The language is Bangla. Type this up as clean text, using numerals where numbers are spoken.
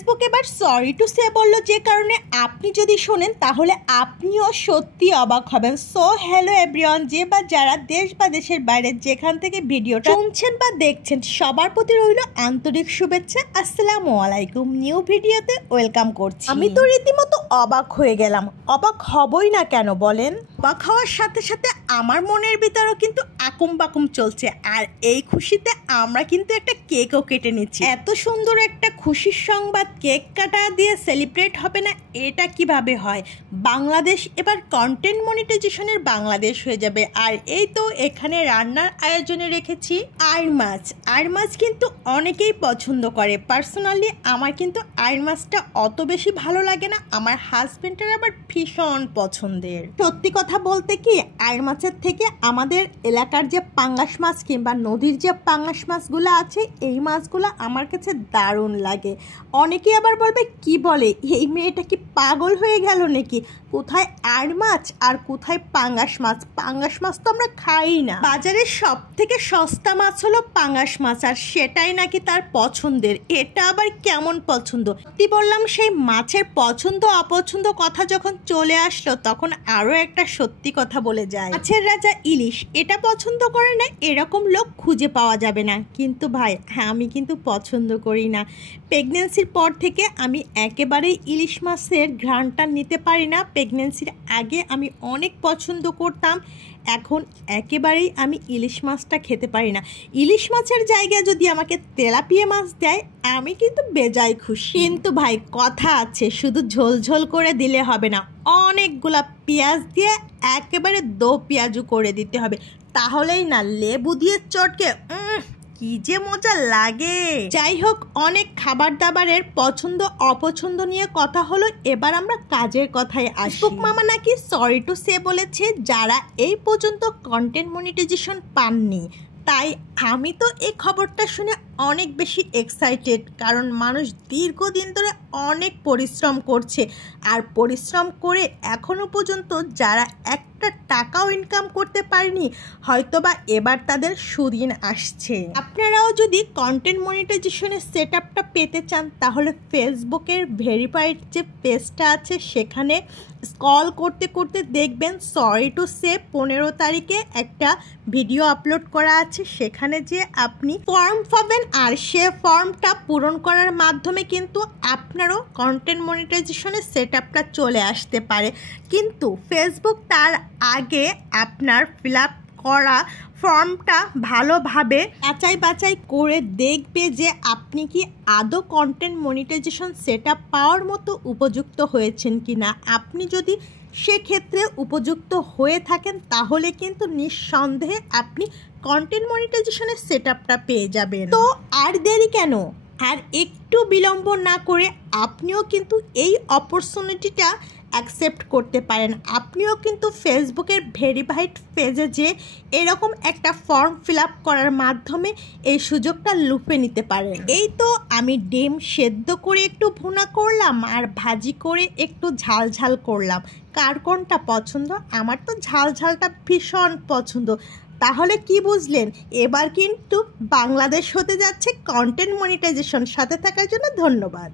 ফেসবুক এবার সরি টু সে বলল, যে কারণে আপনি যদি শোনেন তাহলে আপনিও সত্যি অবাক হবেন। সো হ্যালো এভরিওয়ান, যে বা যারা দেশ বা দেশের বাইরে যেখান থেকে ভিডিওটা শুনছেন বা দেখছেন সবার প্রতি রইল আন্তরিক শুভেচ্ছা। আসসালামু আলাইকুম। নিউ ভিডিওতে ওয়েলকাম করছি। আমি তো রীতিমতো অবাক হয়ে গেলাম। অবাক হবই না কেন বলেন? অবাক হওয়ার সাথে সাথে আমার মনের ভিতরেও কিন্তু আকুম বাকুম চলছে। আর এই খুশিতে আমরা কিন্তু একটা কেকও কেটে নিচ্ছি। এত সুন্দর একটা খুশির সংবাদ কেক কাটা দিয়ে সেলিব্রেট হবে না, এটা কিভাবে হয়? বাংলাদেশ এবার কন্টেন্ট মনিটাইজেশনের বাংলাদেশ হয়ে যাবে। আর এই তো এখানে রান্নার আয়োজনে রেখেছি আইড় মাছ। আইড় মাছ কিন্তু অনেকেই পছন্দ করে। পার্সোনালি আমার কিন্তু আইড় মাছটা অত বেশি ভালো লাগে না, আমার হাজবেন্ডের আবার ভীষণ পছন্দের। সত্যি কথা বলতে কি, আইড় মাছের থেকে আমাদের এলাকার যে পাঙ্গাস মাছ কিংবা নদীর যে পাঙ্গাস মাছগুলো আছে, এই মাছগুলো আমার কাছে দারুণ লাগে। অনেকে আবার বলবে কি বলে, এই মেয়েটা কি পাগল হয়ে গেল নাকি? কোথায় আইড় মাছ আর কোথায় পাঙ্গাস মাছ? পাঙ্গাস মাছ তো আমরা খাই না। বাজারের সব থেকে সস্তা মাছ হলো পাঙ্গাস মাছ, আর সেটাই নাকি তার পছন্দের। এটা আবার কেমন পছন্দ? কি বললাম, সেই মাছের পছন্দ অপছন্দ কথা যখন চলে আসলো তখন আরও একটা সত্যি কথা বলে যায়। মাছের রাজা ইলিশ, এটা পছন্দ করে না এরকম লোক খুঁজে পাওয়া যাবে না। কিন্তু ভাই হ্যাঁ, আমি কিন্তু পছন্দ করি না। প্রেগনেন্সির পর থেকে আমি একেবারেই ইলিশ মাছের ঘ্রাণটা নিতে পারি না। প্রেগনেন্সির আগে আমি অনেক পছন্দ করতাম, এখন একেবারেই আমি ইলিশ মাছটা খেতে পারি না। ইলিশ মাছের জায়গায় যদি আমাকে তেলাপিয়া মাছ দেয় আমি কিন্তু বেজায় খুশি। কিন্তু ভাই কথা আছে, শুধু ঝোল ঝোল করে দিলে হবে না, অনেকগুলা পেঁয়াজ দিয়ে একেবারে দো পেঁয়াজু করে দিতে হবে, তাহলেই না লেবু দিয়ে চটকে কি যে মজা লাগে। যাই হোক, অনেক খাবার দাবারের পছন্দ অপছন্দ নিয়ে কথা হলো, এবার আমরা কাজের কথায় আসি। মামা নাকি সরি টু সে বলেছে যারা এই পর্যন্ত কন্টেন্ট মনিটাইজেশন পাননি। তাই আমি তো এই খবরটা শুনে অনেক বেশি এক্সাইটেড, কারণ মানুষ দীর্ঘদিন ধরে অনেক পরিশ্রম করছে, আর পরিশ্রম করে এখনো পর্যন্ত যারা একটা টাকাও ইনকাম করতে পারেনি, হয়তোবা এবার তাদের সুদিন আসছে। আপনারাও যদি কন্টেন্ট মনিটাইজেশনের সেট আপটা পেতে চান তাহলে ফেসবুকের ভেরিফাইড যে পেজটা আছে সেখানে স্ক্রল করতে করতে দেখবেন সরি টু সে 15 তারিখে একটা ভিডিও আপলোড করা আছে। সেখানে যে আপনি ফর্ম পাবেন, আর সে ফর্মটা পূরণ করার মাধ্যমে কিন্তু আপনারও কন্টেন্ট মনিটাইজেশনের সেট আপটা চলে আসতে পারে। কিন্তু ফেসবুক তার আগে আপনার ফিল আপ করা ফর্মটা ভালোভাবে বাছাই করে দেখবে যে আপনি কি আদৌ কন্টেন্ট মনিটাইজেশন সেট আপ পাওয়ার মতো উপযুক্ত হয়েছেন কিনা। আপনি যদি সেক্ষেত্রে উপযুক্ত হয়ে থাকেন তাহলে কিন্তু নিঃসন্দেহে আপনি কন্টেন্ট মনিটাইজেশনের সেট আপটা পেয়ে যাবেন। তো আর দেরি কেন, আর একটু বিলম্ব না করে আপনিও কিন্তু এই অপরচুনিটিটা অ্যাকসেপ্ট করতে পারেন। আপনিও কিন্তু ফেসবুকের ভেরিফাইড পেজে যে এরকম একটা ফর্ম ফিল আপ করার মাধ্যমে এই সুযোগটা লুফে নিতে পারেন। এই তো আমি ডিম সেদ্ধ করে একটু ভুনা করলাম আর ভাজি করে একটু ঝাল ঝাল করলাম। কার কোনটা পছন্দ? আমার তো ঝাল ঝালটা ভীষণ পছন্দ। তাহলে কি বুঝলেন, এবার কিন্তু বাংলাদেশ হতে যাচ্ছে কন্টেন্ট মনিটাইজেশন। সাথে থাকার জন্য ধন্যবাদ।